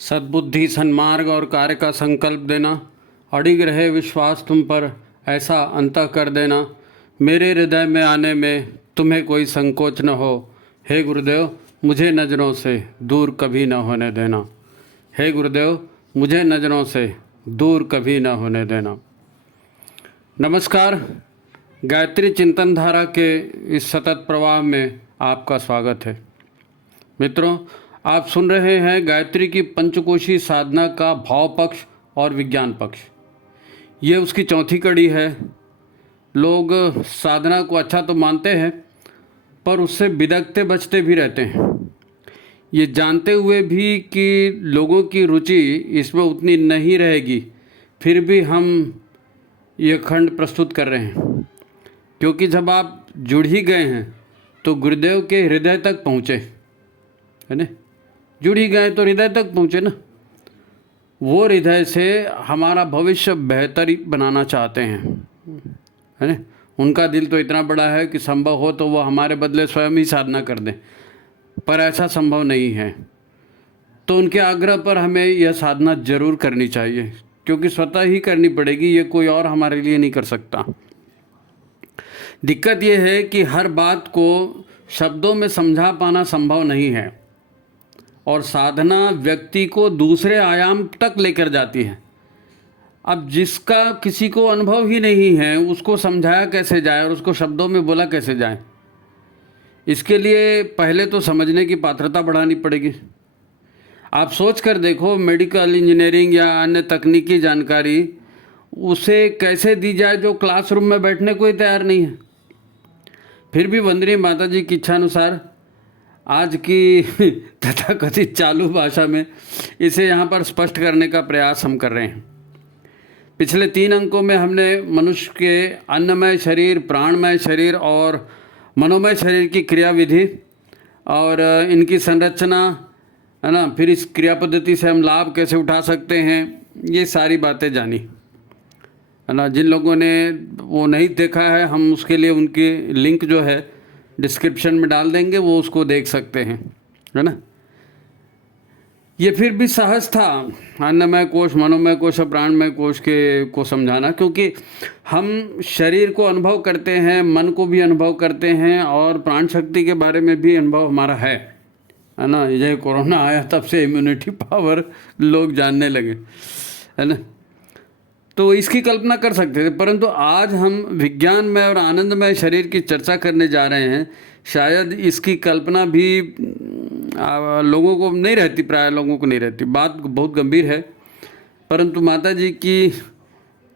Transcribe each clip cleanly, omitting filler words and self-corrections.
सद्बुद्धि, सन्मार्ग और कार्य का संकल्प देना, अडिग रहे विश्वास तुम पर, ऐसा अंतः कर देना, मेरे हृदय में आने में तुम्हें कोई संकोच न हो। हे गुरुदेव, मुझे नज़रों से दूर कभी न होने देना। हे गुरुदेव, मुझे नज़रों से दूर कभी न होने देना। नमस्कार। गायत्री चिंतन धारा के इस सतत प्रवाह में आपका स्वागत है। मित्रों, आप सुन रहे हैं गायत्री की पंचकोशी साधना का भाव पक्ष और विज्ञान पक्ष। ये उसकी चौथी कड़ी है। लोग साधना को अच्छा तो मानते हैं, पर उससे बिदकते बचते भी रहते हैं, ये जानते हुए भी कि लोगों की रुचि इसमें उतनी नहीं रहेगी। फिर भी हम ये खंड प्रस्तुत कर रहे हैं, क्योंकि जब आप जुड़ ही गए हैं तो गुरुदेव के हृदय तक पहुँचे, है ना। जुड़ ही गए तो हृदय तक पहुँचे ना। वो हृदय से हमारा भविष्य बेहतर बनाना चाहते हैं, है ना। उनका दिल तो इतना बड़ा है कि संभव हो तो वो हमारे बदले स्वयं ही साधना कर दें, पर ऐसा संभव नहीं है। तो उनके आग्रह पर हमें यह साधना जरूर करनी चाहिए, क्योंकि स्वतः ही करनी पड़ेगी, ये कोई और हमारे लिए नहीं कर सकता। दिक्कत यह है कि हर बात को शब्दों में समझा पाना संभव नहीं है, और साधना व्यक्ति को दूसरे आयाम तक लेकर जाती है। अब जिसका किसी को अनुभव ही नहीं है, उसको समझाया कैसे जाए और उसको शब्दों में बोला कैसे जाए। इसके लिए पहले तो समझने की पात्रता बढ़ानी पड़ेगी। आप सोच कर देखो, मेडिकल इंजीनियरिंग या अन्य तकनीकी जानकारी उसे कैसे दी जाए जो क्लासरूम में बैठने को ही तैयार नहीं है। फिर भी वंदनीय माता जी की इच्छा अनुसार आज की तथाकथित चालू भाषा में इसे यहाँ पर स्पष्ट करने का प्रयास हम कर रहे हैं। पिछले 3 अंकों में हमने मनुष्य के अन्नमय शरीर, प्राणमय शरीर और मनोमय शरीर की क्रियाविधि और इनकी संरचना, है ना, फिर इस क्रिया पद्धति से हम लाभ कैसे उठा सकते हैं, ये सारी बातें जानी, है ना। जिन लोगों ने वो नहीं देखा है, हम उसके लिए उनकी लिंक जो है डिस्क्रिप्शन में डाल देंगे, वो उसको देख सकते हैं, है ना। ये फिर भी सहज था अन्नमय कोश, मनोमय कोश और प्राणमय कोश को समझाना, क्योंकि हम शरीर को अनुभव करते हैं, मन को भी अनुभव करते हैं और प्राण शक्ति के बारे में भी अनुभव हमारा है ना। ये कोरोना आया तब से इम्यूनिटी पावर लोग जानने लगे, है ना। तो इसकी कल्पना कर सकते थे, परंतु आज हम विज्ञानमय और आनंदमय शरीर की चर्चा करने जा रहे हैं। शायद इसकी कल्पना भी लोगों को नहीं रहती, प्राय लोगों को नहीं रहती। बात बहुत गंभीर है, परंतु माता जी की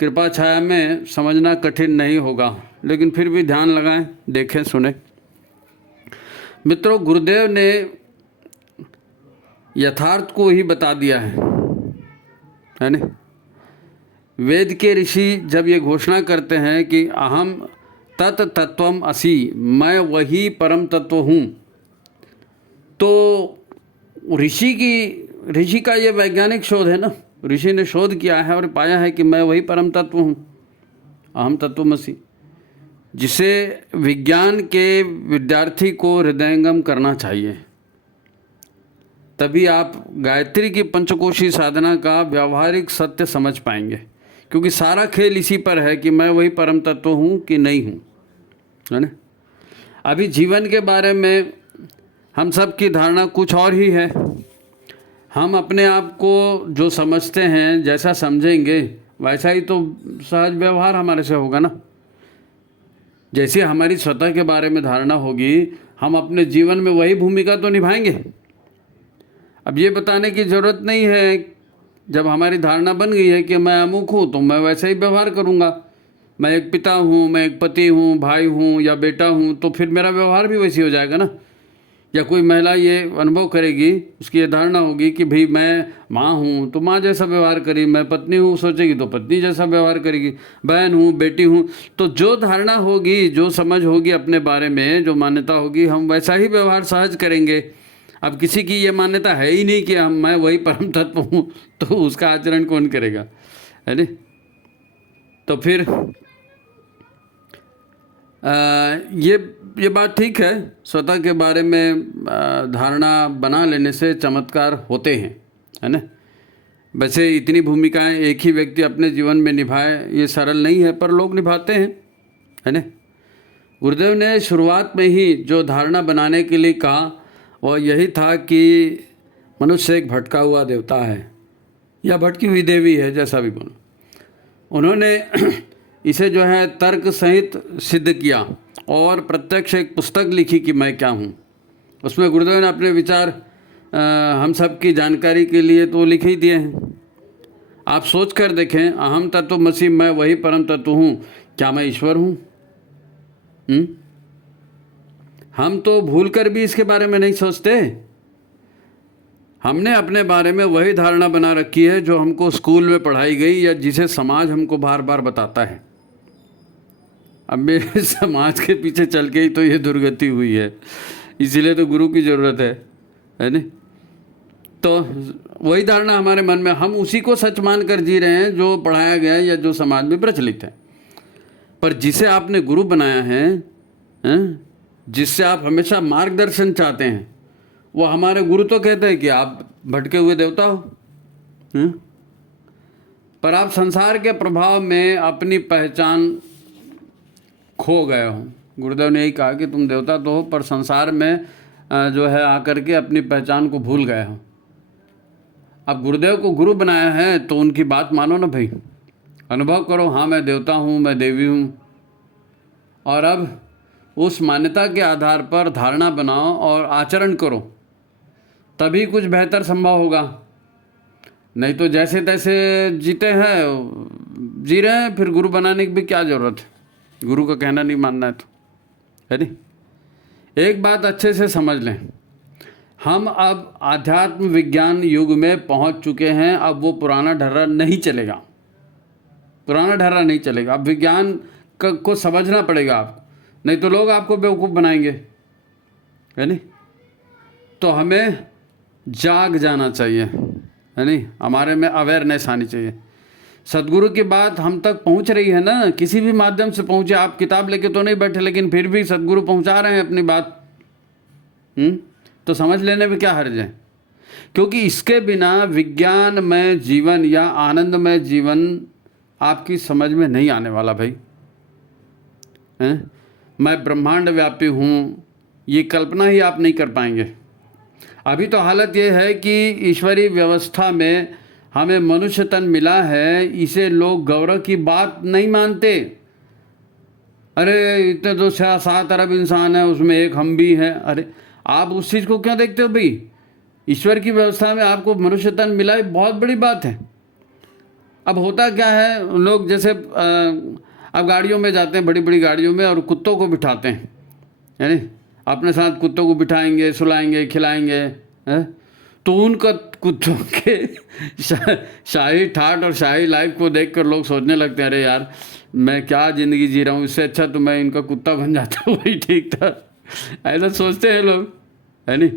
कृपा छाया में समझना कठिन नहीं होगा, लेकिन फिर भी ध्यान लगाएं, देखें, सुने। मित्रों, गुरुदेव ने यथार्थ को ही बता दिया है ना। वेद के ऋषि जब ये घोषणा करते हैं कि अहम तत् तत्वम असि, मैं वही परम तत्व हूँ, तो ऋषि का ये वैज्ञानिक शोध है ना। ऋषि ने शोध किया है और पाया है कि मैं वही परम तत्व हूँ, अहम तत्वमसि, जिसे विज्ञान के विद्यार्थी को हृदयंगम करना चाहिए। तभी आप गायत्री की पंचकोशी साधना का व्यावहारिक सत्य समझ पाएंगे, क्योंकि सारा खेल इसी पर है कि मैं वही परम तत्व हूँ कि नहीं हूँ, है ना। अभी जीवन के बारे में हम सब की धारणा कुछ और ही है। हम अपने आप को जो समझते हैं, जैसा समझेंगे वैसा ही तो सहज व्यवहार हमारे से होगा ना। जैसे हमारी स्वतः के बारे में धारणा होगी, हम अपने जीवन में वही भूमिका तो निभाएंगे। अब ये बताने की ज़रूरत नहीं है, जब हमारी धारणा बन गई है कि मैं अमुक हूँ तो मैं वैसे ही व्यवहार करूँगा। मैं एक पिता हूँ, मैं एक पति हूँ, भाई हूँ या बेटा हूँ, तो फिर मेरा व्यवहार भी वैसे हो जाएगा ना। या कोई महिला ये अनुभव करेगी, उसकी ये धारणा होगी कि भाई मैं माँ हूँ तो माँ जैसा व्यवहार करी, मैं पत्नी हूँ सोचेगी तो पत्नी जैसा व्यवहार करेगी, बहन हूँ, बेटी हूँ, तो जो धारणा होगी, जो समझ होगी अपने बारे में, जो मान्यता होगी, हम वैसा ही व्यवहार सहज करेंगे। अब किसी की ये मान्यता है ही नहीं कि मैं वही परम तत्व हूँ, तो उसका आचरण कौन करेगा, है ना। तो फिर ये बात ठीक है, स्वतः के बारे में धारणा बना लेने से चमत्कार होते हैं, है ना। वैसे इतनी भूमिकाएं एक ही व्यक्ति अपने जीवन में निभाए ये सरल नहीं है, पर लोग निभाते हैं, है ना। गुरुदेव ने शुरुआत में ही जो धारणा बनाने के लिए कहा वह यही था कि मनुष्य एक भटका हुआ देवता है या भटकी हुई देवी है, जैसा भी बोलो। उन्होंने इसे जो है तर्क सहित सिद्ध किया और प्रत्यक्ष एक पुस्तक लिखी कि मैं क्या हूँ। उसमें गुरुदेव ने अपने विचार हम सब की जानकारी के लिए तो लिख ही दिए हैं। आप सोच कर देखें, अहम तत्वमसि, मैं वही परम तत्व हूँ, क्या मैं ईश्वर हूँ? हम तो भूलकर भी इसके बारे में नहीं सोचते। हमने अपने बारे में वही धारणा बना रखी है जो हमको स्कूल में पढ़ाई गई या जिसे समाज हमको बार बार बताता है। अब मेरे समाज के पीछे चल के ही तो ये दुर्गति हुई है, इसीलिए तो गुरु की ज़रूरत है नहीं। तो वही धारणा हमारे मन में, हम उसी को सच मान कर जी रहे हैं जो पढ़ाया गया है या जो समाज में प्रचलित है। पर जिसे आपने गुरु बनाया है, जिससे आप हमेशा मार्गदर्शन चाहते हैं, वो हमारे गुरु तो कहते हैं कि आप भटके हुए देवता हो, पर आप संसार के प्रभाव में अपनी पहचान खो गए हो। गुरुदेव ने यही कहा कि तुम देवता तो हो, पर संसार में जो है आकर के अपनी पहचान को भूल गए हो। अब गुरुदेव को गुरु बनाया है तो उनकी बात मानो ना भाई, अनुभव करो, हाँ मैं देवता हूँ, मैं देवी हूँ। और अब उस मान्यता के आधार पर धारणा बनाओ और आचरण करो, तभी कुछ बेहतर संभव होगा। नहीं तो जैसे तैसे जीते हैं, जी रहे हैं, फिर गुरु बनाने की भी क्या ज़रूरत है? गुरु का कहना नहीं मानना है तो, है नहीं। एक बात अच्छे से समझ लें, हम अब आध्यात्म विज्ञान युग में पहुंच चुके हैं। अब वो पुराना ढर्रा नहीं चलेगा, पुराना ढर्रा नहीं चलेगा। अब विज्ञान को समझना पड़ेगा आपको, नहीं तो लोग आपको बेवकूफ़ बनाएंगे, है नहीं। तो हमें जाग जाना चाहिए, है नहीं, हमारे में अवेयरनेस आनी चाहिए। सदगुरु की बात हम तक पहुंच रही है ना, किसी भी माध्यम से पहुंचे। आप किताब लेके तो नहीं बैठे, लेकिन फिर भी सदगुरु पहुंचा रहे हैं अपनी बात, तो समझ लेने में क्या हर्ज है। क्योंकि इसके बिना विज्ञानमय जीवन या आनंदमय जीवन आपकी समझ में नहीं आने वाला भाई। मैं ब्रह्मांड व्यापी हूँ, ये कल्पना ही आप नहीं कर पाएंगे। अभी तो हालत ये है कि ईश्वरीय व्यवस्था में हमें मनुष्य तन मिला है, इसे लोग गौरव की बात नहीं मानते। अरे इतने तो 6-7 अरब इंसान हैं, उसमें एक हम भी हैं। अरे आप उस चीज़ को क्यों देखते हो भाई? ईश्वर की व्यवस्था में आपको मनुष्य तन मिला, ये बहुत बड़ी बात है। अब होता क्या है, लोग जैसे अब गाड़ियों में जाते हैं, बड़ी बड़ी गाड़ियों में, और कुत्तों को बिठाते हैं, है नहीं, अपने साथ कुत्तों को बिठाएंगे, सुलाएंगे, खिलाएंगे, है? तो उनका कुत्तों के शाही ठाट और शाही लाइफ को देखकर लोग सोचने लगते हैं, अरे यार मैं क्या ज़िंदगी जी रहा हूँ, इससे अच्छा तो मैं इनका कुत्ता बन जाता, वही ठीक था। ऐसा सोचते हैं लोग, है नहीं।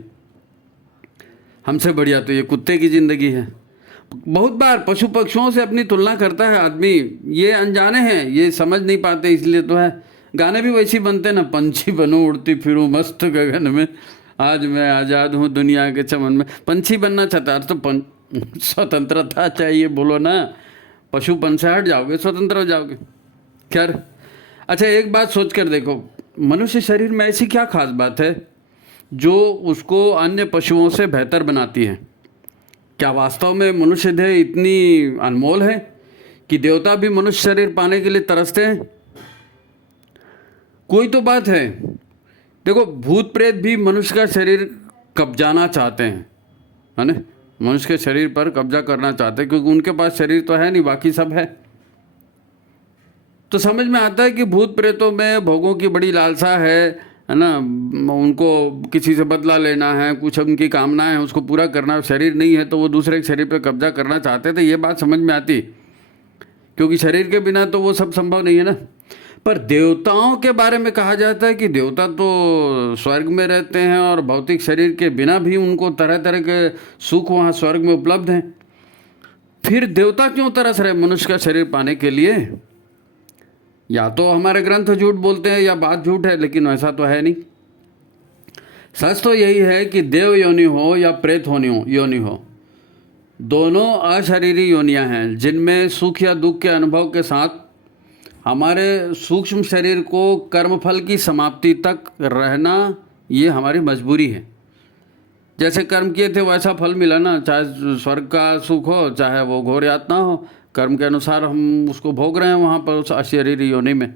हमसे बढ़िया तो ये कुत्ते की ज़िंदगी है। बहुत बार पशु पक्षियों से अपनी तुलना करता है आदमी, ये अनजाने हैं, ये समझ नहीं पाते, इसलिए तो है। गाने भी वैसे ही बनते ना, पंछी बनूं उड़ती फिरूं मस्त गगन में, आज मैं आज़ाद हूँ दुनिया के चमन में। पंछी बनना चाहता है तो स्वतंत्रता चाहिए, बोलो ना, पशुपन से हट जाओगे, स्वतंत्र हो जाओगे। खैर, अच्छा एक बात सोच कर देखो, मनुष्य शरीर में ऐसी क्या खास बात है जो उसको अन्य पशुओं से बेहतर बनाती है? क्या वास्तव में मनुष्य देह इतनी अनमोल है कि देवता भी मनुष्य शरीर पाने के लिए तरसते हैं? कोई तो बात है। देखो, भूत प्रेत भी मनुष्य का शरीर कब्जाना चाहते हैं, है ना, मनुष्य के शरीर पर कब्जा करना चाहते हैं, क्योंकि उनके पास शरीर तो है नहीं, बाकी सब है। तो समझ में आता है कि भूत प्रेतों में भोगों की बड़ी लालसा है ना, उनको किसी से बदला लेना है, कुछ उनकी कामनाएं हैं, उसको पूरा करना। शरीर नहीं है तो वो दूसरे के शरीर पर कब्जा करना चाहते थे, ये बात समझ में आती, क्योंकि शरीर के बिना तो वो सब संभव नहीं है ना। पर देवताओं के बारे में कहा जाता है कि देवता तो स्वर्ग में रहते हैं और भौतिक शरीर के बिना भी उनको तरह तरह के सुख वहाँ स्वर्ग में उपलब्ध हैं। फिर देवता क्यों तरस रहे मनुष्य का शरीर पाने के लिए? या तो हमारे ग्रंथ झूठ बोलते हैं या बात झूठ है, लेकिन वैसा तो है नहीं। सच तो यही है कि देव योनि हो या प्रेत योनि हो, दोनों अशरीरी योनियां हैं जिनमें सुख या दुख के अनुभव के साथ हमारे सूक्ष्म शरीर को कर्मफल की समाप्ति तक रहना ये हमारी मजबूरी है। जैसे कर्म किए थे वैसा फल मिला ना, चाहे स्वर्ग का सुख हो चाहे वो घोर यातना हो, कर्म के अनुसार हम उसको भोग रहे हैं वहाँ पर उस अशरीरी योनि में।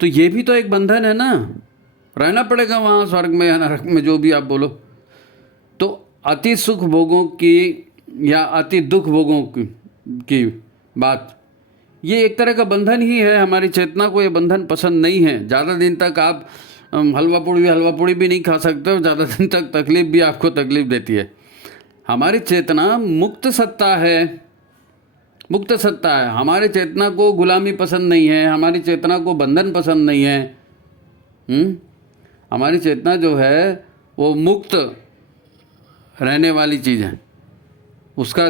तो ये भी तो एक बंधन है ना, रहना पड़ेगा वहाँ स्वर्ग में या नरक में, जो भी आप बोलो। तो अति सुख भोगों की या अति दुख भोगों की बात, ये एक तरह का बंधन ही है। हमारी चेतना को ये बंधन पसंद नहीं है। ज़्यादा दिन तक आप हलवा पूड़ी भी नहीं खा सकते हो, ज़्यादा दिन तक तकलीफ भी आपको तकलीफ देती है। हमारी चेतना मुक्त सत्ता है, मुक्त सत्ता है। हमारी चेतना को गुलामी पसंद नहीं है, हमारी चेतना को बंधन पसंद नहीं है। हमारी चेतना जो है वो मुक्त रहने वाली चीज़ है, उसका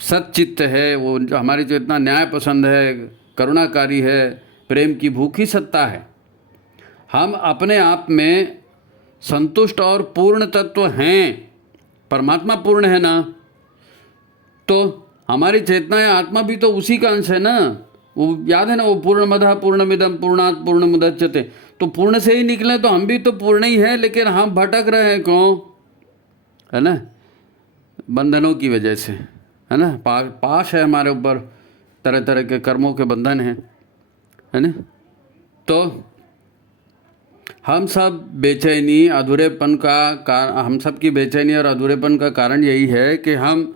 सच्चित्त है। वो हमारी चेतना न्याय पसंद है, करुणाकारी है, प्रेम की भूखी सत्ता है। हम अपने आप में संतुष्ट और पूर्ण तत्व हैं, परमात्मा पूर्ण है ना, तो हमारी चेतना या आत्मा भी तो उसी का अंश है ना। वो याद है ना, वो पूर्णमदः पूर्णमिदं पूर्णात् पूर्णमुदच्यते, तो पूर्ण से ही निकले तो हम भी तो पूर्ण ही है, लेकिन हम भटक रहे हैं क्यों, है ना, बंधनों की वजह से, है ना। पाश है हमारे ऊपर, तरह तरह के कर्मों के बंधन हैं, है ना। तो हम सब बेचैनी अधूरेपन का हम सब की बेचैनी और अधूरेपन का कारण यही है कि हम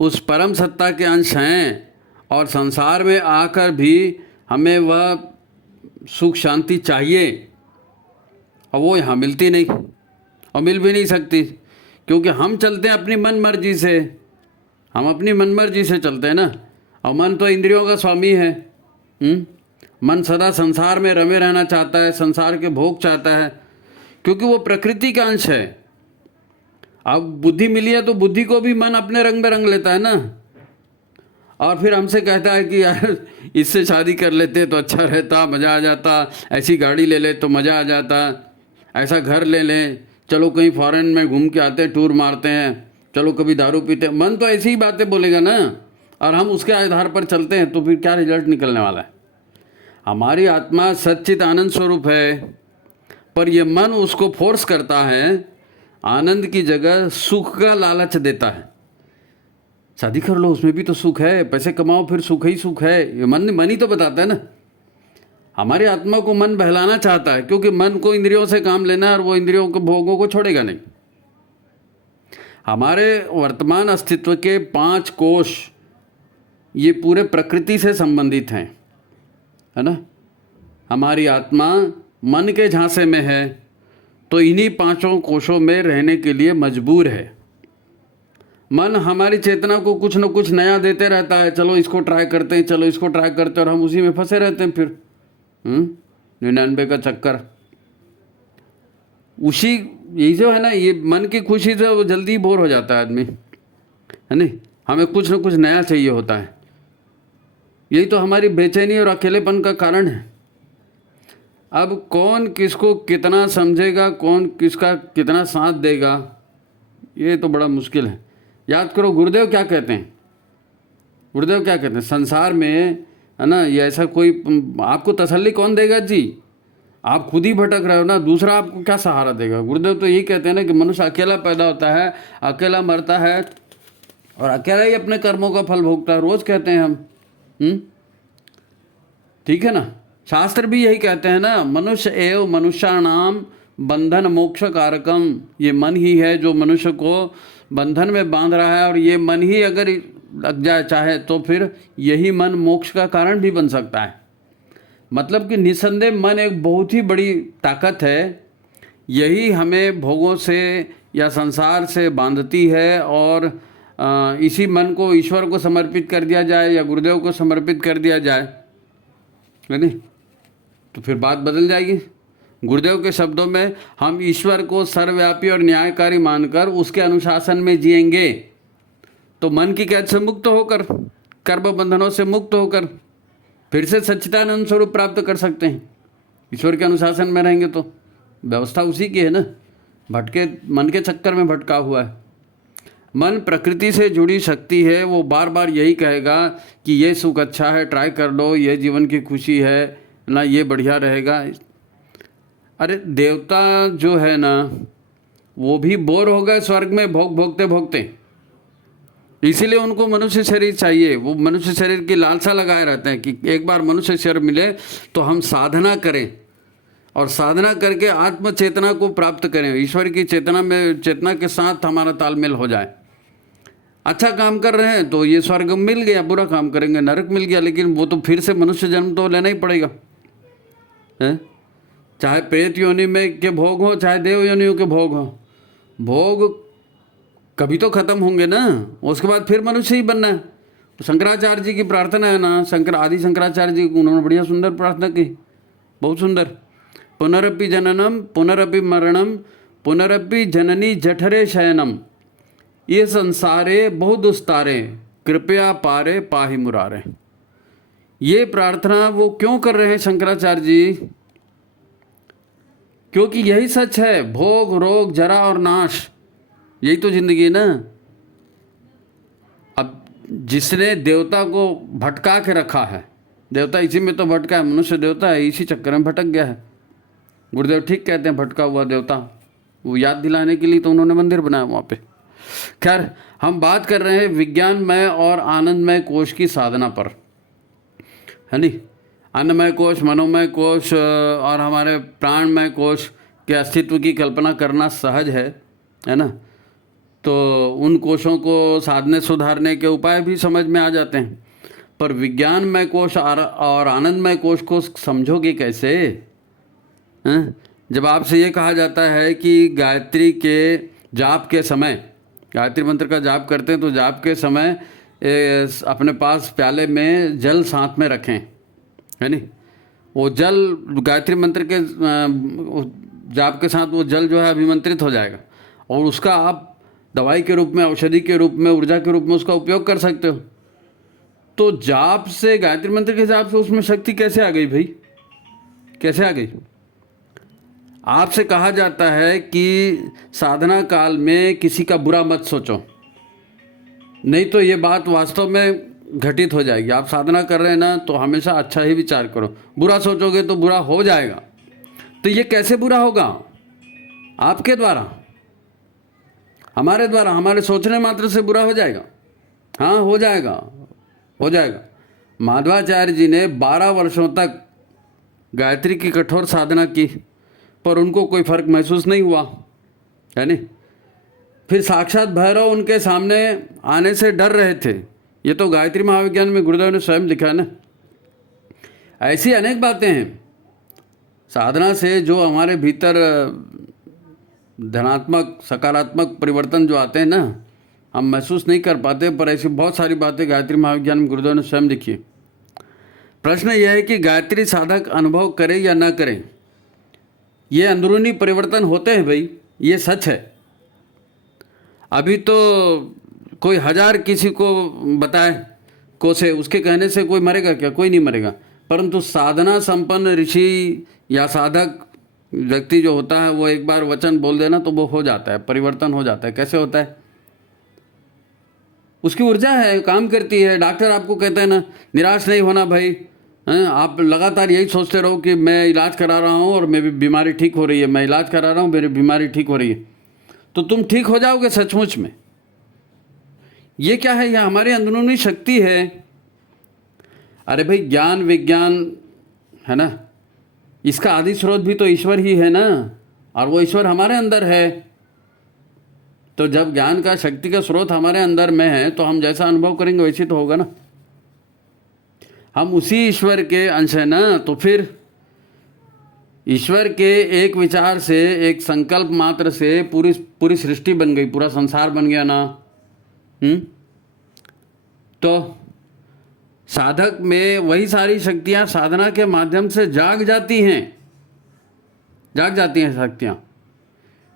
उस परम सत्ता के अंश हैं और संसार में आकर भी हमें वह सुख शांति चाहिए और वो यहाँ मिलती नहीं और मिल भी नहीं सकती, क्योंकि हम चलते हैं अपनी मन मर्जी से। हम अपनी मन मर्जी से चलते हैं ना, और मन तो इंद्रियों का स्वामी है। मन सदा संसार में रमे रहना चाहता है, संसार के भोग चाहता है, क्योंकि वो प्रकृति का अंश है। अब बुद्धि मिली है तो बुद्धि को भी मन अपने रंग में रंग लेता है ना, और फिर हमसे कहता है कि यार इससे शादी कर लेते तो अच्छा रहता, मज़ा आ जाता, ऐसी गाड़ी ले ले तो मज़ा आ जाता, ऐसा घर ले लें, चलो कहीं फॉरेन में घूम के आते हैं, टूर मारते हैं, चलो कभी दारू पीते। मन तो ऐसी ही बातें बोलेगा ना, और हम उसके आधार पर चलते हैं, तो फिर क्या रिजल्ट निकलने वाला है। हमारी आत्मा सच्चित आनंद स्वरूप है, पर यह मन उसको फोर्स करता है, आनंद की जगह सुख का लालच देता है। शादी कर लो, उसमें भी तो सुख है, पैसे कमाओ फिर सुख ही सुख है, ये मन ही तो बताता है ना। हमारी आत्मा को मन बहलाना चाहता है, क्योंकि मन को इंद्रियों से काम लेना है और वो इंद्रियों के भोगों को छोड़ेगा नहीं। हमारे वर्तमान अस्तित्व के 5 कोश ये पूरे प्रकृति से संबंधित हैं, है ना। हमारी आत्मा मन के झांसे में है, तो इन्हीं 5 कोशों में रहने के लिए मजबूर है। मन हमारी चेतना को कुछ न कुछ नया देते रहता है, चलो इसको ट्राई करते हैं, चलो इसको ट्राई करते हैं, और हम उसी में फंसे रहते हैं फिर 99 का चक्कर। उसी यही जो है ना, ये मन की खुशी से वो जल्दी बोर हो जाता है आदमी, है नहीं। हमें कुछ न कुछ नया चाहिए होता है। यही तो हमारी बेचैनी और अकेलेपन का कारण है। अब कौन किसको कितना समझेगा, कौन किसका कितना साथ देगा, ये तो बड़ा मुश्किल है। याद करो गुरुदेव क्या कहते हैं, गुरुदेव क्या कहते हैं, संसार में, है ना, ये ऐसा कोई आपको तसल्ली कौन देगा जी, आप खुद ही भटक रहे हो ना, दूसरा आपको क्या सहारा देगा। गुरुदेव तो यही कहते हैं ना कि मनुष्य अकेला पैदा होता है, अकेला मरता है और अकेला ही अपने कर्मों का फल भोगता है। रोज़ कहते हैं हम, ठीक है ना। शास्त्र भी यही कहते हैं ना, मनुष्य एव मनुष्याणाम बंधन मोक्ष कारकम। ये मन ही है जो मनुष्य को बंधन में बांध रहा है, और ये मन ही अगर लग जाए चाहे तो फिर यही मन मोक्ष का कारण भी बन सकता है। मतलब कि निसंदेह मन एक बहुत ही बड़ी ताकत है, यही हमें भोगों से या संसार से बांधती है। और इसी मन को ईश्वर को समर्पित कर दिया जाए या गुरुदेव को समर्पित कर दिया जाए, है नहीं, तो फिर बात बदल जाएगी। गुरुदेव के शब्दों में, हम ईश्वर को सर्वव्यापी और न्यायकारी मानकर उसके अनुशासन में जिएंगे तो मन की कैद से मुक्त होकर, कर्म बंधनों से मुक्त होकर फिर से सच्चिदानंद स्वरूप प्राप्त कर सकते हैं। ईश्वर के अनुशासन में रहेंगे तो व्यवस्था उसी की है ना, भटके मन के चक्कर में भटका हुआ है। मन प्रकृति से जुड़ी शक्ति है, वो बार बार यही कहेगा कि ये सुख अच्छा है, ट्राई कर लो, ये जीवन की खुशी है ना, ये बढ़िया रहेगा। अरे देवता जो है ना, वो भी बोर हो गए स्वर्ग में भोगते भोगते, इसीलिए उनको मनुष्य शरीर चाहिए। वो मनुष्य शरीर की लालसा लगाए रहते हैं कि एक बार मनुष्य शरीर मिले तो हम साधना करें और साधना करके आत्म चेतना को प्राप्त करें, ईश्वर की चेतना के साथ हमारा तालमेल हो जाए। अच्छा काम कर रहे हैं तो ये स्वर्ग मिल गया, बुरा काम करेंगे नरक मिल गया, लेकिन वो तो फिर से मनुष्य जन्म तो लेना ही पड़ेगा है? चाहे प्रेत योनि में के भोग हो, चाहे देव योनियों के भोग हो, भोग कभी तो खत्म होंगे ना, उसके बाद फिर मनुष्य ही बनना है। तो शंकराचार्य जी की प्रार्थना है ना, आदि शंकराचार्य जी, उन्होंने बढ़िया सुंदर प्रार्थना की, बहुत सुंदर। पुनरपि जननम पुनरपि मरणम पुनरपि जननी जठरे शयनम, ये संसारे बहु दुस्तारे कृपया पारे पाहि मुरारे। ये प्रार्थना वो क्यों कर रहे हैं शंकराचार्य जी? क्योंकि यही सच है, भोग रोग जरा और नाश, यही तो जिंदगी है ना। अब जिसने देवता को भटका के रखा है, देवता इसी में तो भटका है, मनुष्य देवता है, इसी चक्कर में भटक गया है। गुरुदेव ठीक कहते हैं, भटका हुआ देवता, वो याद दिलाने के लिए तो उन्होंने मंदिर बनाया वहाँ पे। खैर, हम बात कर रहे हैं विज्ञानमय और आनंदमय कोश की साधना पर, है नी। अन्नमय कोश, मनोमय कोश और हमारे प्राणमय कोश के अस्तित्व की कल्पना करना सहज है ना। तो उन कोशों को साधने सुधारने के उपाय भी समझ में आ जाते हैं, पर विज्ञानमय कोश और आनंदमय कोश को समझोगे कैसे? हैं? जब आपसे ये कहा जाता है कि गायत्री के जाप के समय, गायत्री मंत्र का जाप करते हैं तो जाप के समय अपने पास प्याले में जल साथ में रखें, है नी। वो जल गायत्री मंत्र के जाप के साथ वो जल जो है अभिमंत्रित हो जाएगा और उसका आप दवाई के रूप में, औषधि के रूप में, ऊर्जा के रूप में उसका उपयोग कर सकते हो। तो जाप से, गायत्री मंत्र के जाप से उसमें शक्ति कैसे आ गई भाई? कैसे आ गई? आपसे कहा जाता है कि साधना काल में किसी का बुरा मत सोचो, नहीं तो ये बात वास्तव में घटित हो जाएगी। आप साधना कर रहे हैं ना, तो हमेशा अच्छा ही विचार करो, बुरा सोचोगे तो बुरा हो जाएगा। तो ये कैसे बुरा होगा? आपके द्वारा, हमारे द्वारा, हमारे सोचने मात्र से बुरा हो जाएगा। हाँ, हो जाएगा, हो जाएगा। माधवाचार्य जी ने 12 वर्षों तक गायत्री की कठोर साधना की, पर उनको कोई फर्क महसूस नहीं हुआ, है नहीं। फिर साक्षात भैरव उनके सामने आने से डर रहे थे। ये तो गायत्री महाविज्ञान में गुरुदेव ने स्वयं लिखा है ना। ऐसी अनेक बातें हैं साधना से जो हमारे भीतर धनात्मक, सकारात्मक परिवर्तन जो आते हैं ना, हम महसूस नहीं कर पाते, पर ऐसी बहुत सारी बातें गायत्री महाविज्ञान में गुरुदेव ने स्वयं लिखी है। प्रश्न यह है कि गायत्री साधक अनुभव करे या ना करें, ये अंदरूनी परिवर्तन होते हैं भाई, ये सच है। अभी तो कोई 1000 किसी को बताए कोसे, उसके कहने से कोई मरेगा क्या? कोई नहीं मरेगा। परंतु साधना संपन्न ऋषि या साधक व्यक्ति जो होता है, वो एक बार वचन बोल देना तो वो हो जाता है, परिवर्तन हो जाता है। कैसे होता है? उसकी ऊर्जा है, काम करती है। डॉक्टर आपको कहते हैं ना, निराश नहीं होना भाई, हैं? आप लगातार यही सोचते रहो कि मैं इलाज करा रहा हूँ और मेरी बीमारी ठीक हो रही है, मैं इलाज करा रहा हूँ, मेरी बीमारी ठीक हो रही है, तो तुम ठीक हो जाओगे सचमुच में। ये क्या है? यह हमारी अंदरूनी शक्ति है। अरे भाई, ज्ञान विज्ञान है ना, इसका आदि स्रोत भी तो ईश्वर ही है ना, और वो ईश्वर हमारे अंदर है। तो जब ज्ञान का, शक्ति का स्रोत हमारे अंदर में है, तो हम जैसा अनुभव करेंगे वैसे तो होगा ना। हम उसी ईश्वर के अंश हैं ना। तो फिर ईश्वर के एक विचार से, एक संकल्प मात्र से पूरी सृष्टि बन गई, पूरा संसार बन गया ना। तो साधक में वही सारी शक्तियां साधना के माध्यम से जाग जाती हैं शक्तियां,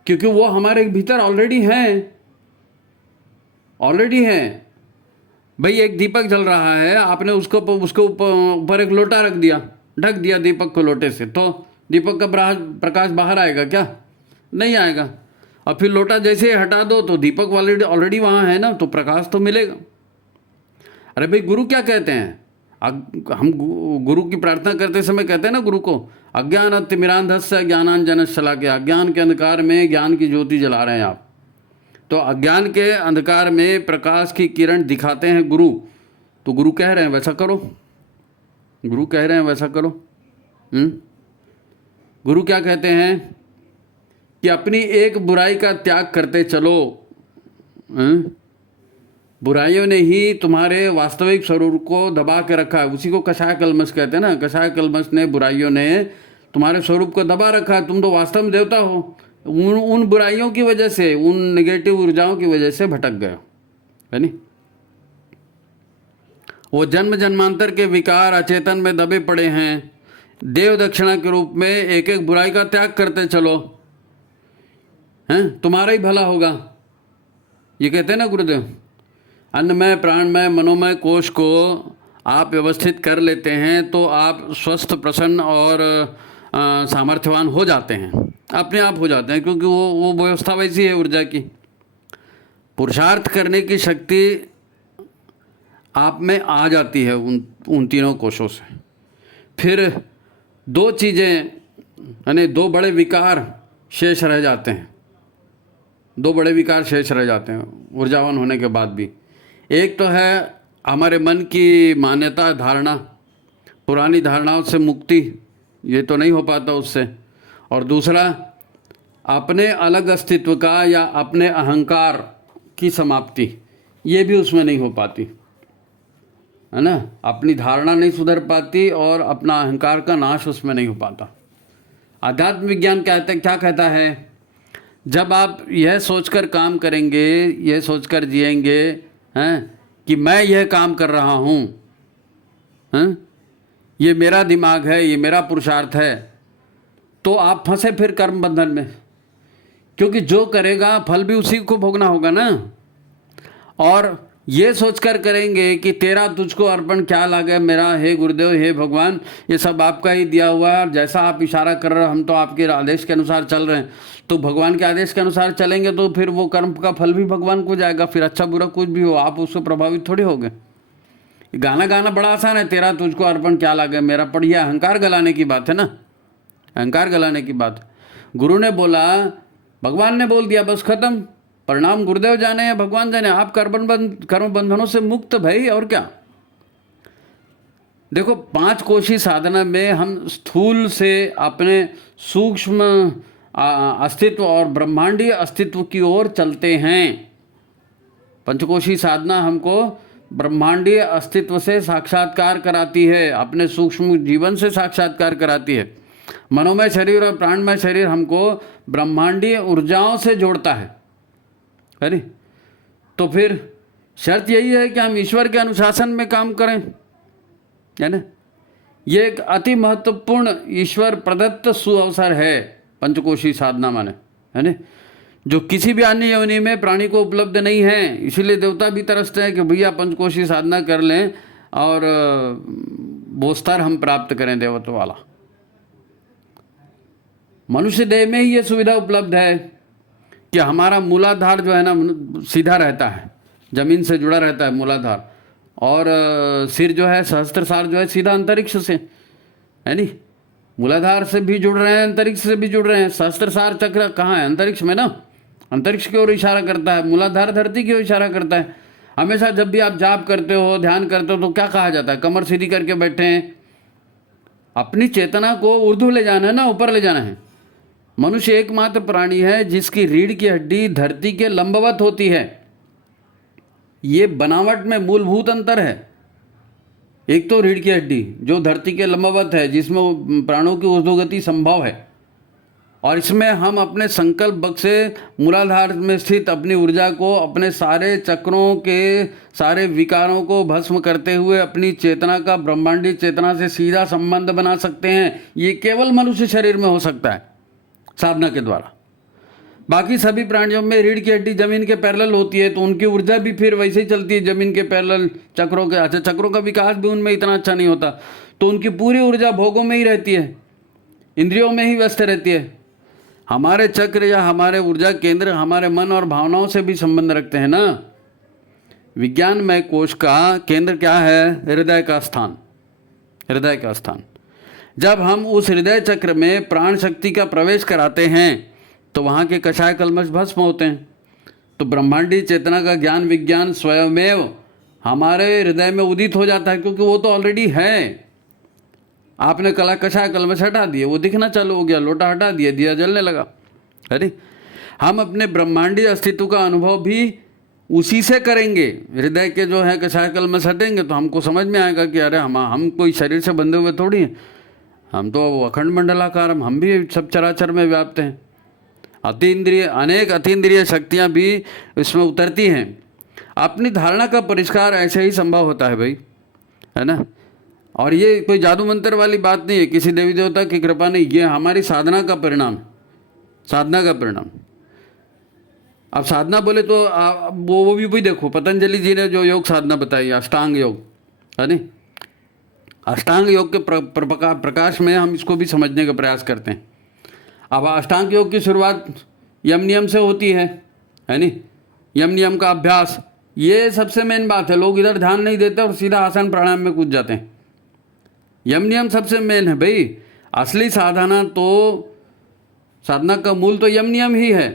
क्योंकि वो हमारे भीतर ऑलरेडी हैं। भाई, एक दीपक जल रहा है, आपने उसके ऊपर एक लोटा रख दिया, ढक दिया दीपक को लोटे से, तो दीपक का प्रकाश बाहर आएगा क्या? नहीं आएगा। और फिर लोटा जैसे ही हटा दो तो दीपक ऑलरेडी वहाँ है ना, तो प्रकाश तो मिलेगा। अरे भाई, गुरु क्या कहते हैं? हम गुरु की प्रार्थना करते समय कहते हैं ना गुरु को, अज्ञान अतिमिरांधस्य ज्ञानांजन शलाकया, अज्ञान के अंधकार में ज्ञान की ज्योति जला रहे हैं आप। तो अज्ञान के अंधकार में प्रकाश की किरण दिखाते हैं गुरु। तो गुरु कह रहे हैं वैसा करो, गुरु कह रहे हैं वैसा करो। गुरु क्या कहते हैं कि अपनी एक बुराई का त्याग करते चलो। बुराइयों ने ही तुम्हारे वास्तविक स्वरूप को दबा के रखा है, उसी को कषाय कल्मश कहते हैं ना। कषाय कल्मश ने, बुराइयों ने तुम्हारे स्वरूप को दबा रखा है। तुम तो वास्तव में देवता हो, उन बुराइयों की वजह से, उन नेगेटिव ऊर्जाओं की वजह से भटक गए, है नहीं? वो जन्म जन्मांतर के विकार अचेतन में दबे पड़े हैं। देव दक्षिणा के रूप में एक एक बुराई का त्याग करते चलो, हैं? तुम्हारा ही भला होगा। ये कहते हैं ना गुरुदेव, अन्नमय प्राणमय मनोमय कोश को आप व्यवस्थित कर लेते हैं तो आप स्वस्थ, प्रसन्न और सामर्थ्यवान हो जाते हैं, अपने आप हो जाते हैं, क्योंकि वो व्यवस्था वैसी है ऊर्जा की। पुरुषार्थ करने की शक्ति आप में आ जाती है उन तीनों कोशों से। फिर दो चीज़ें, यानी दो बड़े विकार शेष रह जाते हैं। दो बड़े विकार शेष रह जाते हैं ऊर्जावान होने के बाद भी। एक तो है हमारे मन की मान्यता, धारणा, पुरानी धारणाओं से मुक्ति, ये तो नहीं हो पाता उससे। और दूसरा, अपने अलग अस्तित्व का या अपने अहंकार की समाप्ति, ये भी उसमें नहीं हो पाती, है ना। अपनी धारणा नहीं सुधर पाती और अपना अहंकार का नाश उसमें नहीं हो पाता। आध्यात्म विज्ञान क्या कहता है? जब आप यह सोचकर काम करेंगे, यह सोचकर जिएंगे, हैं, कि मैं यह काम कर रहा हूँ, हैं, ये मेरा दिमाग है, ये मेरा पुरुषार्थ है, तो आप फंसे फिर कर्म बंधन में, क्योंकि जो करेगा फल भी उसी को भोगना होगा ना। और ये सोचकर करेंगे कि तेरा तुझको अर्पण क्या लागे मेरा, हे गुरुदेव, हे भगवान, ये सब आपका ही दिया हुआ है, जैसा आप इशारा कर रहे हो हम तो आपके आदेश के अनुसार चल रहे हैं। तो भगवान के आदेश के अनुसार चलेंगे तो फिर वो कर्म का फल भी भगवान को जाएगा। फिर अच्छा बुरा कुछ भी हो, आप उससे प्रभावित थोड़ी हो गए। गाना गाना बड़ा आसान है, तेरा तुझको अर्पण क्या लागे मेरा, पढ़िए, अहंकार गलाने की बात है ना, अहंकार गलाने की बात। गुरु ने बोला, भगवान ने बोल दिया, बस खत्म, परिणाम गुरुदेव जाने या भगवान जाने, आप कर्म बंधनों से मुक्त भाई, और क्या। देखो, 5 कोशी साधना में हम स्थूल से अपने सूक्ष्म अस्तित्व और ब्रह्मांडीय अस्तित्व की ओर चलते हैं। पंचकोशी साधना हमको ब्रह्मांडीय अस्तित्व से साक्षात्कार कराती है, अपने सूक्ष्म जीवन से साक्षात्कार कराती है। मनोमय शरीर और प्राणमय शरीर हमको ब्रह्मांडीय ऊर्जाओं से जोड़ता है नहीं? तो फिर शर्त यही है कि हम ईश्वर के अनुशासन में काम करें, है ना। ये एक अति महत्वपूर्ण ईश्वर प्रदत्त सुअवसर है पंचकोशी साधना माने, है ना, जो किसी भी अन्य योनि में प्राणी को उपलब्ध नहीं है। इसीलिए देवता भी तरसते हैं कि भैया पंचकोशी साधना कर लें और वो स्तर हम प्राप्त करें देवत्व वाला। मनुष्य देह में ही ये सुविधा उपलब्ध है कि हमारा मूलाधार जो है ना सीधा रहता है, जमीन से जुड़ा रहता है मूलाधार, और सिर जो है, सहस्त्रसार जो है, सीधा अंतरिक्ष से, है नहीं। मूलाधार से भी जुड़ रहे हैं, अंतरिक्ष से भी जुड़ रहे हैं। सहस्त्रसार चक्र कहाँ है? अंतरिक्ष में ना, अंतरिक्ष की ओर इशारा करता है। मूलाधार धरती की ओर इशारा करता है। हमेशा जब भी आप जाप करते हो, ध्यान करते हो, तो क्या कहा जाता है? कमर सीधी करके बैठे हैं। अपनी चेतना को ऊर्ध्व ले जाना है ना, ऊपर ले जाना है। मनुष्य एकमात्र प्राणी है जिसकी रीढ़ की हड्डी धरती के लंबवत होती है। ये बनावट में मूलभूत अंतर है। एक तो रीढ़ की हड्डी जो धरती के लंबवत है, जिसमें प्राणों की ऊर्ध्वगति संभव है, और इसमें हम अपने संकल्प बल से मूलाधार में स्थित अपनी ऊर्जा को, अपने सारे चक्रों के सारे विकारों को भस्म करते हुए अपनी चेतना का ब्रह्मांडी चेतना से सीधा संबंध बना सकते हैं। ये केवल मनुष्य शरीर में हो सकता है साधना के द्वारा। बाकी सभी प्राणियों में रीढ़ की हड्डी जमीन के पैरेलल होती है, तो उनकी ऊर्जा भी फिर वैसे ही चलती है जमीन के पैरेलल चक्रों के। अच्छा, चक्रों का विकास भी उनमें इतना अच्छा नहीं होता, तो उनकी पूरी ऊर्जा भोगों में ही रहती है, इंद्रियों में ही व्यस्त रहती है। हमारे चक्र या हमारे ऊर्जा केंद्र हमारे मन और भावनाओं से भी संबंध रखते हैं ना। विज्ञानमय कोश का केंद्र क्या है? हृदय का स्थान। हृदय का स्थान। जब हम उस हृदय चक्र में प्राण शक्ति का प्रवेश कराते हैं तो वहाँ के कषाय कल्मश भस्म होते हैं। तो ब्रह्मांडी चेतना का ज्ञान विज्ञान स्वयमेव हमारे हृदय में उदित हो जाता है, क्योंकि वो तो ऑलरेडी है। आपने कला कषाय कल्मश हटा दिए, वो दिखना चालू हो गया, लोटा हटा दिया, दिया जलने लगा। अरे हम अपने ब्रह्मांडी अस्तित्व का अनुभव भी उसी से करेंगे। हृदय के जो है कषाय कल्मश हटेंगे तो हमको समझ में आएगा कि अरे हम कोई शरीर से बंधे हुए थोड़ी हैं, हम तो अखंड मंडलाकार, हम भी सब चराचर में व्याप्त हैं। अतीन्द्रिय अनेक अतीन्द्रिय शक्तियाँ भी इसमें उतरती हैं। अपनी धारणा का परिष्कार ऐसे ही संभव होता है भाई, है ना। और ये कोई जादू मंत्र वाली बात नहीं है, किसी देवी देवता की कृपा नहीं, ये हमारी साधना का परिणाम, साधना का परिणाम। अब साधना बोले तो वो भी देखो, पतंजलि जी ने जो योग साधना बताई, अष्टांग योग, है नहीं। अष्टांग योग के प्रकाश में हम इसको भी समझने का प्रयास करते हैं। अब अष्टांग योग की शुरुआत यम नियम से होती है नहीं। यम नियम का अभ्यास, ये सबसे मेन बात है। लोग इधर ध्यान नहीं देते और सीधा आसन प्राणायाम में कूद जाते हैं। यम नियम सबसे मेन है भाई। असली साधना तो, साधना का मूल तो यम नियम ही है।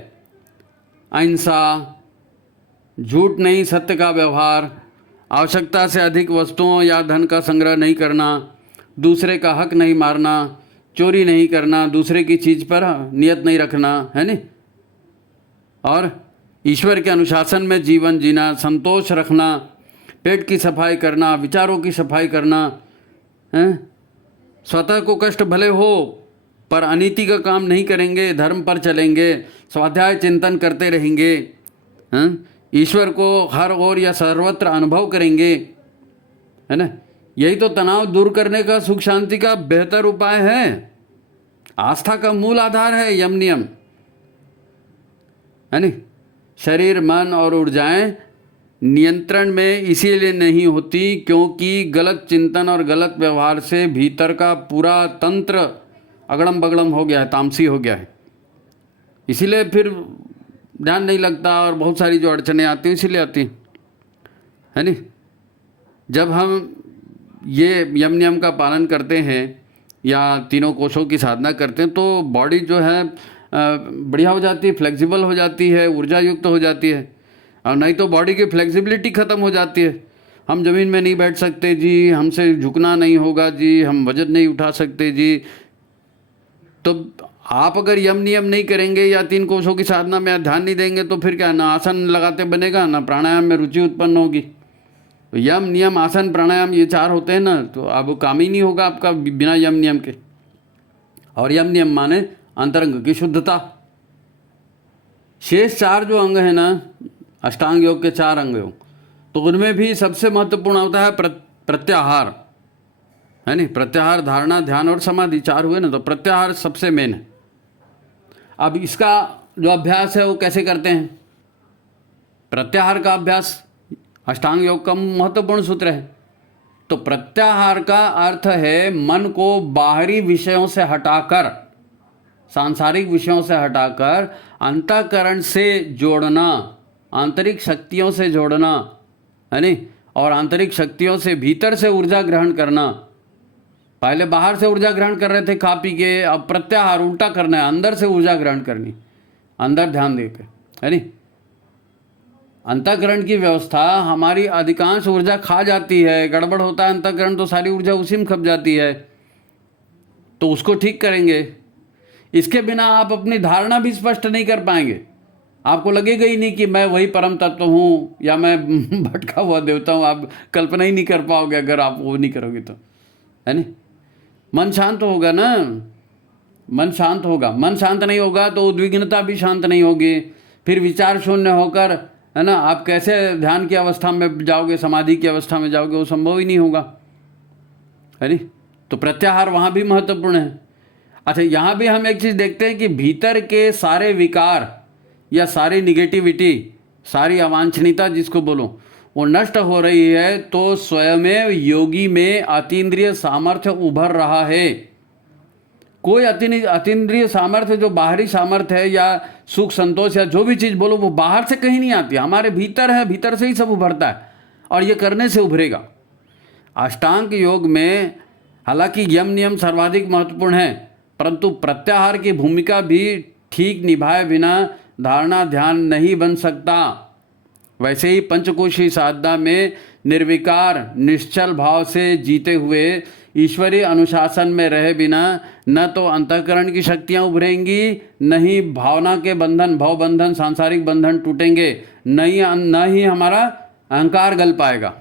अहिंसा, झूठ नहीं, सत्य का व्यवहार, आवश्यकता से अधिक वस्तुओं या धन का संग्रह नहीं करना, दूसरे का हक नहीं मारना, चोरी नहीं करना, दूसरे की चीज़ पर नियत नहीं रखना, है नहीं। और ईश्वर के अनुशासन में जीवन जीना, संतोष रखना, पेट की सफाई करना, विचारों की सफाई करना, हैं। स्वतः को कष्ट भले हो पर अनीति का काम नहीं करेंगे, धर्म पर चलेंगे, स्वाध्याय चिंतन करते रहेंगे, हैं। ईश्वर को हर ओर या सर्वत्र अनुभव करेंगे, है ना। यही तो तनाव दूर करने का, सुख शांति का बेहतर उपाय है। आस्था का मूल आधार है यम नियम, है नहीं। शरीर, मन और ऊर्जाएं नियंत्रण में इसीलिए नहीं होती क्योंकि गलत चिंतन और गलत व्यवहार से भीतर का पूरा तंत्र अगड़म बगड़म हो गया है, तामसी हो गया है। इसीलिए फिर ध्यान नहीं लगता और बहुत सारी जो अड़चनें आती हैं इसीलिए आती हैं, है नहीं। जब हम ये यम नियम का पालन करते हैं या तीनों कोशों की साधना करते हैं तो बॉडी जो है बढ़िया हो जाती है, फ्लेक्सिबल हो जाती है, ऊर्जा युक्त हो जाती है। और नहीं तो बॉडी की फ्लेक्सिबिलिटी ख़त्म हो जाती है। हम ज़मीन में नहीं बैठ सकते जी, हमसे झुकना नहीं होगा जी, हम वजन नहीं उठा सकते जी। तो आप अगर यम नियम नहीं करेंगे या तीन कोशों की साधना में ध्यान नहीं देंगे तो फिर क्या, ना आसन लगाते बनेगा, ना प्राणायाम में रुचि उत्पन्न होगी। तो यम नियम आसन प्राणायाम ये चार होते हैं ना, तो अब काम ही नहीं होगा आपका बिना यम नियम के। और यम नियम माने अंतरंग की शुद्धता। शेष चार जो अंग है ना, अष्टांग योग के चार अंग योग, तो उनमें भी सबसे महत्वपूर्ण होता है प्रत्याहार, है नहीं। प्रत्याहार, धारणा, ध्यान और समाधि, चार हुए ना, तो प्रत्याहार सबसे मेन है। अब इसका जो अभ्यास है वो कैसे करते हैं? प्रत्याहार का अभ्यास अष्टांग योग का महत्वपूर्ण सूत्र है। तो प्रत्याहार का अर्थ है मन को बाहरी विषयों से हटाकर, सांसारिक विषयों से हटाकर अंतःकरण से जोड़ना, आंतरिक शक्तियों से जोड़ना, है नहीं। और आंतरिक शक्तियों से भीतर से ऊर्जा ग्रहण करना। पहले बाहर से ऊर्जा ग्रहण कर रहे थे खा पी के, अब प्रत्याहार उल्टा करना है, अंदर से ऊर्जा ग्रहण करनी, अंदर ध्यान देकर, है नहीं। अंतःकरण की व्यवस्था हमारी अधिकांश ऊर्जा खा जाती है, गड़बड़ होता है अंतःकरण तो सारी ऊर्जा उसी में खप जाती है। तो उसको ठीक करेंगे। इसके बिना आप अपनी धारणा भी स्पष्ट नहीं कर पाएंगे। आपको लगेगा ही नहीं कि मैं वही परम तत्व हूँ या मैं भटका हुआ देवता हूँ। आप कल्पना ही नहीं कर पाओगे अगर आप वो नहीं करोगे तो, है नहीं। मन शांत होगा ना, मन शांत होगा। मन शांत नहीं होगा तो उद्विग्नता भी शांत नहीं होगी। फिर विचार शून्य होकर, है ना, आप कैसे ध्यान की अवस्था में जाओगे, समाधि की अवस्था में जाओगे, वो संभव ही नहीं होगा, है नहीं। तो प्रत्याहार वहाँ भी महत्वपूर्ण है। अच्छा, यहाँ भी हम एक चीज़ देखते हैं कि भीतर के सारे विकार या सारी निगेटिविटी, सारी अवांछनीयता जिसको बोलो, वो नष्ट हो रही है तो स्वयमेव योगी में अतीन्द्रिय सामर्थ्य उभर रहा है। कोई अतीन्द्रिय सामर्थ्य जो बाहरी सामर्थ्य है या सुख संतोष या जो भी चीज़ बोलो वो बाहर से कहीं नहीं आती, हमारे भीतर है, भीतर से ही सब उभरता है और ये करने से उभरेगा। अष्टांग योग में हालांकि यम नियम सर्वाधिक महत्वपूर्ण है, परंतु प्रत्याहार की भूमिका भी ठीक निभाए बिना धारणा ध्यान नहीं बन सकता। वैसे ही पंचकोशी साधना में निर्विकार निश्चल भाव से जीते हुए ईश्वरीय अनुशासन में रहे बिना न तो अंतःकरण की शक्तियाँ उभरेंगी, न ही भावना के बंधन, भव बंधन, सांसारिक बंधन टूटेंगे, न ही हमारा अहंकार गल पाएगा।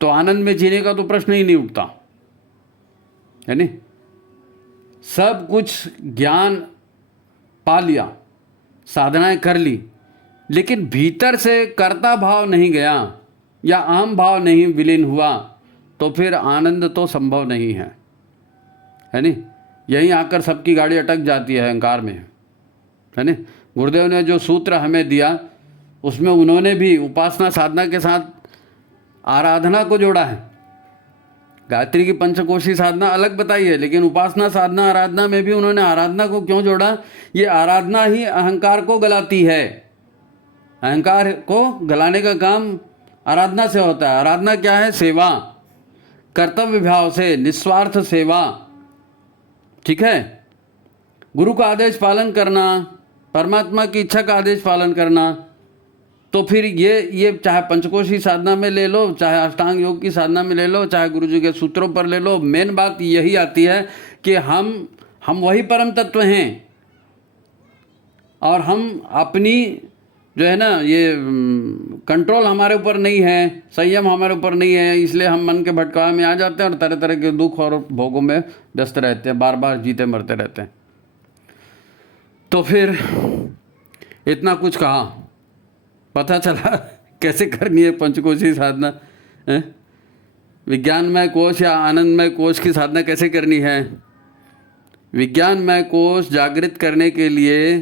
तो आनंद में जीने का तो प्रश्न ही नहीं उठता, है नहीं। सब कुछ ज्ञान पा लिया, साधनाएं कर ली, लेकिन भीतर से कर्ता भाव नहीं गया या अहम भाव नहीं विलीन हुआ, तो फिर आनंद तो संभव नहीं है नहीं। यहीं आकर सबकी गाड़ी अटक जाती है अहंकार में, है नहीं। गुरुदेव ने जो सूत्र हमें दिया उसमें उन्होंने भी उपासना साधना के साथ आराधना को जोड़ा है। गायत्री की पंचकोशी साधना अलग बताई है, लेकिन उपासना साधना आराधना में भी उन्होंने आराधना को क्यों जोड़ा? ये आराधना ही अहंकार को गलाती है, अहंकार को गलाने का काम आराधना से होता है। आराधना क्या है? सेवा, कर्तव्य भाव से निस्वार्थ सेवा, ठीक है। गुरु का आदेश पालन करना, परमात्मा की इच्छा का आदेश पालन करना। तो फिर ये चाहे पंचकोशी साधना में ले लो, चाहे अष्टांग योग की साधना में ले लो, चाहे गुरु जी के सूत्रों पर ले लो, मेन बात यही आती है कि हम वही परम तत्व हैं और हम अपनी जो है ना ये कंट्रोल हमारे ऊपर नहीं है, संयम हमारे ऊपर नहीं है, इसलिए हम मन के भटकाव में आ जाते हैं और तरह तरह के दुख और भोगों में व्यस्त रहते हैं, बार बार जीते मरते रहते हैं। तो फिर इतना कुछ कहा, पता चला कैसे करनी है पंचकोशी साधना, विज्ञानमय कोश या आनंदमय कोश की साधना कैसे करनी है। विज्ञानमय कोश जागृत करने के लिए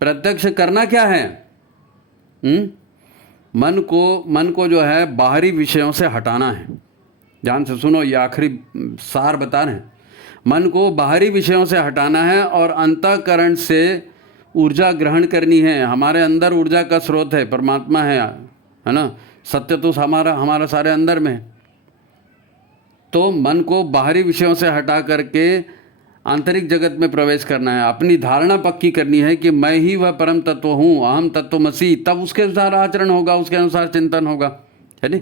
प्रत्यक्ष करना क्या है? मन को जो है बाहरी विषयों से हटाना है। ध्यान से सुनो, ये आखिरी सार बता रहे हैं। मन को बाहरी विषयों से हटाना है और अंतःकरण से ऊर्जा ग्रहण करनी है। हमारे अंदर ऊर्जा का स्रोत है, परमात्मा है ना, सत्य तो हमारा सारे अंदर में। तो मन को बाहरी विषयों से हटा करके आंतरिक जगत में प्रवेश करना है। अपनी धारणा पक्की करनी है कि मैं ही वह परम तत्व हूँ, अहम तत्वमसि। तब उसके अनुसार आचरण होगा, उसके अनुसार चिंतन होगा, है नहीं।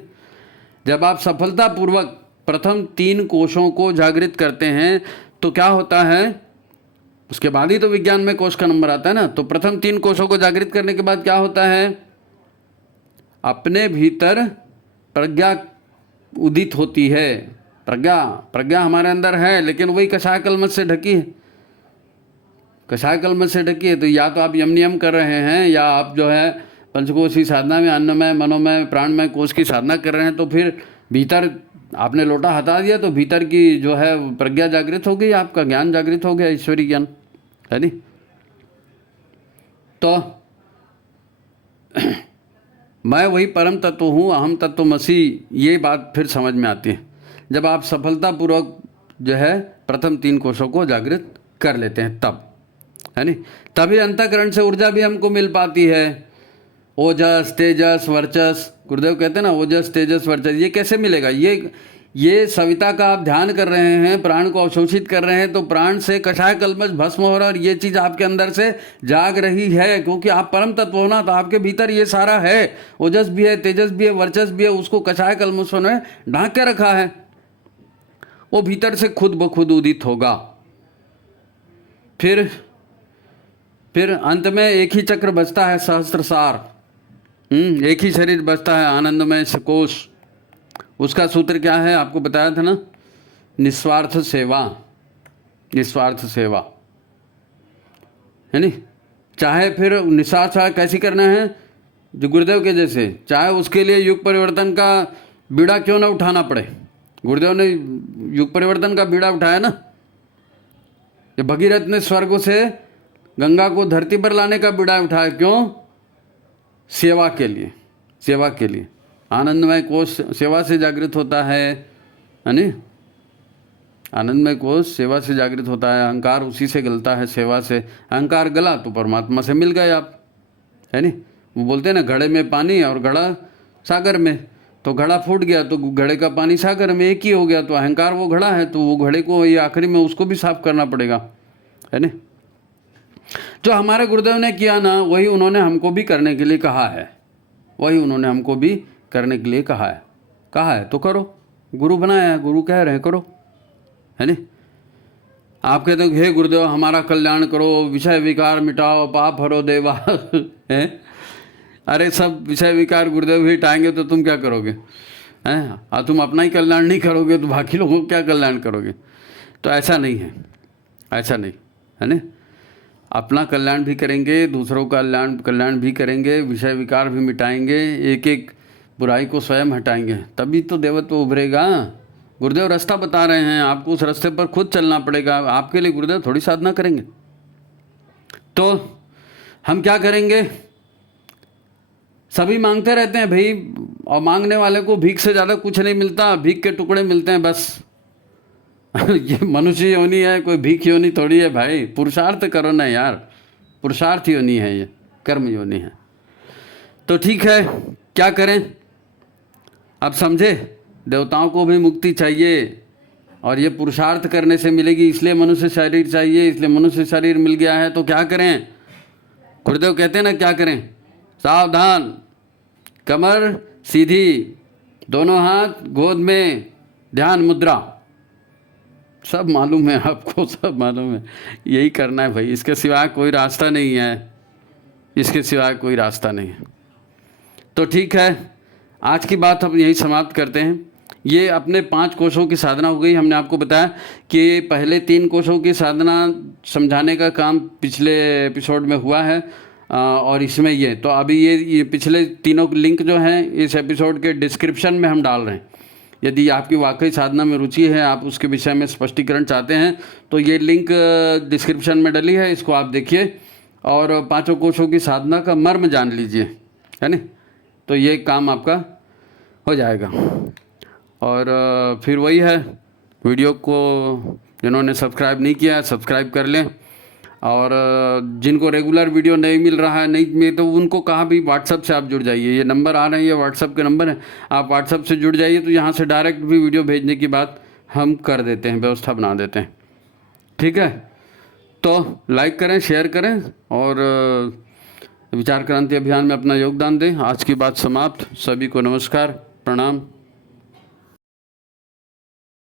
जब आप सफलतापूर्वक प्रथम 3 कोशों को जागृत करते हैं तो क्या होता है? उसके बाद ही तो विज्ञान में कोश का नंबर आता है ना। तो प्रथम 3 कोशों को जागृत करने के बाद क्या होता है? अपने भीतर प्रज्ञा उदित होती है। प्रज्ञा हमारे अंदर है, लेकिन वही कषाय कलमश से ढकी है, कषाय कलमश से ढकी है। तो या तो आप यम नियम कर रहे हैं या आप जो है पंचकोशी साधना में अन्नमय मनोमय प्राणमय कोश की साधना कर रहे हैं, तो फिर भीतर आपने लोटा हटा दिया तो भीतर की जो है प्रज्ञा जागृत हो गई, आपका ज्ञान जागृत हो गया, ईश्वरी ज्ञान, है नहीं। तो मैं वही परम तत्व हूँ, अहम तत्वमसि, ये बात फिर समझ में आती है जब आप सफलतापूर्वक जो है प्रथम 3 कोशों को जागृत कर लेते हैं, तब, है नहीं। तभी अंतःकरण से ऊर्जा भी हमको मिल पाती है। ओजस तेजस वर्चस, गुरुदेव कहते हैं ना, ओजस तेजस वर्चस, ये कैसे मिलेगा? ये सविता का आप ध्यान कर रहे हैं, प्राण को अवशोषित कर रहे हैं, तो प्राण से कषाय कलमश भस्म हो रहा है और ये चीज़ आपके अंदर से जाग रही है, क्योंकि आप परम तत्व हो ना। तो आपके भीतर ये सारा है, ओजस भी है, तेजस भी है, वर्चस भी है, उसको कषाय कलमशों ने ढांक के रखा है, वो भीतर से खुद ब खुद उदित होगा। फिर अंत में एक ही चक्र बचता है, सहस्त्रसार, एक ही शरीर बचता है, आनंदमय कोश। उसका सूत्र क्या है? आपको बताया था ना, निस्वार्थ सेवा, निस्वार्थ सेवा, है नहीं। चाहे फिर निस्वार्थ सेवा कैसी करना है? जो गुरुदेव के जैसे, चाहे उसके लिए युग परिवर्तन का बीड़ा क्यों ना उठाना पड़े। गुरुदेव ने युग परिवर्तन का बीड़ा उठाया ना, ये भगीरथ ने स्वर्ग से गंगा को धरती पर लाने का बीड़ा उठाया, क्यों? सेवा के लिए, सेवा के लिए। आनंदमय कोश सेवा से जागृत होता है नहीं। आनंदमय कोश सेवा से जागृत होता है, अहंकार उसी से गलता है, सेवा से। अहंकार गला तो परमात्मा से मिल गए आप, है नहीं। वो बोलते हैं ना, घड़े में पानी और घड़ा सागर में, तो घड़ा फूट गया तो घड़े का पानी सागर में एक ही हो गया। तो अहंकार वो घड़ा है, तो वो घड़े को ये आखिरी में उसको भी साफ करना पड़ेगा, है नहीं। जो हमारे गुरुदेव ने किया ना, वही उन्होंने हमको भी करने के लिए कहा है, वही उन्होंने हमको भी करने के लिए कहा है तो करो। गुरु बनाया है, गुरु कह रहे हैं करो, है नहीं। आप कहते हो हे गुरुदेव हमारा कल्याण करो, विषय विकार मिटाओ, पाप हरो देवा है। अरे सब विषय विकार गुरुदेव ही हटाएंगे तो तुम क्या करोगे, हैं। और तुम अपना ही कल्याण नहीं करोगे तो बाकी लोगों को क्या कल्याण करोगे। तो ऐसा नहीं है, ऐसा नहीं है ना। अपना कल्याण भी करेंगे, दूसरों का कल्याण भी करेंगे, विषय विकार भी मिटाएंगे, एक एक बुराई को स्वयं हटाएंगे, तभी तो देवत्व उभरेगा। गुरुदेव रास्ता बता रहे हैं, आपको उस रास्ते पर खुद चलना पड़ेगा। आपके लिए गुरुदेव थोड़ी साधना करेंगे। तो हम क्या करेंगे, सभी मांगते रहते हैं भाई, और मांगने वाले को भीख से ज़्यादा कुछ नहीं मिलता, भीख के टुकड़े मिलते हैं बस। ये मनुष्य योनि है, कोई भीख योनि थोड़ी है भाई। पुरुषार्थ करो ना यार, पुरुषार्थ योनि है, ये कर्म योनि है। तो ठीक है, क्या करें अब समझे। देवताओं को भी मुक्ति चाहिए और ये पुरुषार्थ करने से मिलेगी, इसलिए मनुष्य शरीर चाहिए, इसलिए मनुष्य शरीर मिल गया है। तो क्या करें, गुरुदेव कहते हैं ना क्या करें, सावधान, कमर सीधी, दोनों हाथ गोद में, ध्यान मुद्रा। सब मालूम है आपको, सब मालूम है, यही करना है भाई, इसके सिवाय कोई रास्ता नहीं है, इसके सिवाय कोई रास्ता नहीं है। तो ठीक है, आज की बात हम यही समाप्त करते हैं। ये अपने 5 कोशों की साधना हो गई। हमने आपको बताया कि पहले 3 कोशों की साधना समझाने का काम पिछले एपिसोड में हुआ है, और इसमें ये तो अभी ये पिछले तीनों लिंक जो हैं इस एपिसोड के डिस्क्रिप्शन में हम डाल रहे हैं। यदि आपकी वाकई साधना में रुचि है, आप उसके विषय में स्पष्टीकरण चाहते हैं, तो ये लिंक डिस्क्रिप्शन में डली है, इसको आप देखिए और 5 कोशों की साधना का मर्म जान लीजिए, है ना। तो ये काम आपका हो जाएगा। और फिर वही है, वीडियो को जिन्होंने सब्सक्राइब नहीं किया सब्सक्राइब कर लें, और जिनको रेगुलर वीडियो नहीं मिल रहा है, नहीं मिले, तो उनको कहा भी व्हाट्सअप से आप जुड़ जाइए। ये नंबर आ रहे हैं, ये व्हाट्सअप के नंबर हैं, आप व्हाट्सअप से जुड़ जाइए, तो यहाँ से डायरेक्ट भी वीडियो भेजने की बात हम कर देते हैं, व्यवस्था बना देते हैं। ठीक है, तो लाइक करें, शेयर करें और विचार क्रांति अभियान में अपना योगदान दें। आज की बात समाप्त। सभी को नमस्कार, प्रणाम।